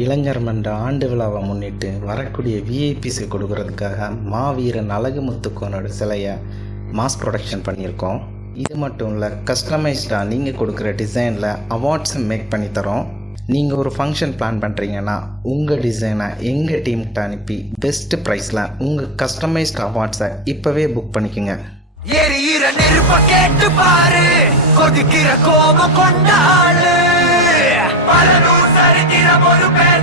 இளைஞர் மன்ற ஆண்டு விழாவை முன்னிட்டு வரக்கூடிய விஐபிஸை கொடுக்கறதுக்காக மாவீரன் அழகுமுத்துக்கோனோட சிலையை மாஸ் ப்ரொடக்ஷன் பண்ணியிருக்கோம். இது மட்டும் இல்லை, கஸ்டமைஸ்டாக நீங்கள் கொடுக்குற டிசைனில் அவார்ட்ஸும் மேக் பண்ணி தரோம். நீங்கள் ஒரு ஃபங்க்ஷன் பிளான் பண்ணுறீங்கன்னா உங்கள் டிசைனை எங்கள் டீம்கிட்ட அனுப்பி பெஸ்ட் ப்ரைஸில் உங்கள் கஸ்டமைஸ்ட் அவார்ட்ஸை இப்போவே புக் பண்ணிக்கோங்க. எரியிற நெருப்ப கேட்டு பாரு, கொதிக்கிற கோபம் கொண்டாளு, பல நூறு சரித்திரம் ஒரு பேர்